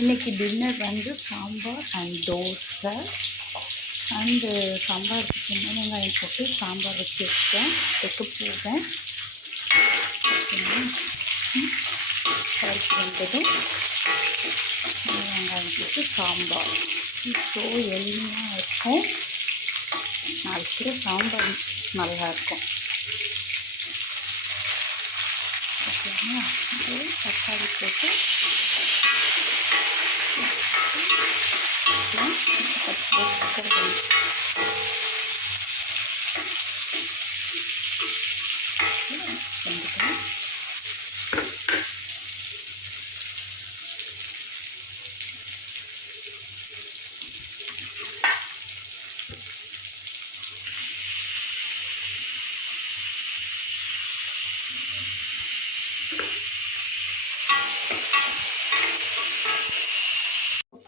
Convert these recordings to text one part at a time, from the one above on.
இன்றைக்கி டின்னர் வந்து sambar and dosa and சாம்பாருக்கு சின்ன வெங்காயம் போட்டு சாம்பார் வச்சுருக்கேன். வைக்க போவேன். பருப்பு வந்ததும் வெங்காயம் போட்டு சாம்பார் ஸோ எளிமையாக இருக்கும். நான் வைக்கிற சாம்பார் நல்லாயிருக்கும். ஓகேங்களா? தக்காளி போட்டு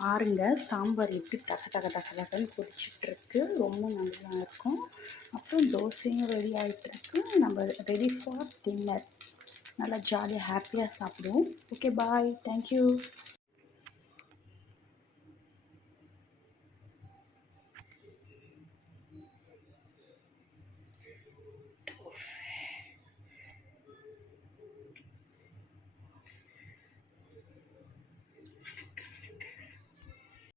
பாருங்கள் சாம்பார் எப்படி தகன்னு கொதிச்சிட்ருக்கு. ரொம்ப நல்லா இருக்கும். அப்புறம் தோசையும் ரெடி ஆகிட்டுருக்கு. நம்ம ரெடி ஃபார் டின்னர். நல்லா ஜாலியாக ஹாப்பியாக சாப்பிடுவோம். ஓகே, பாய். தேங்க்யூ.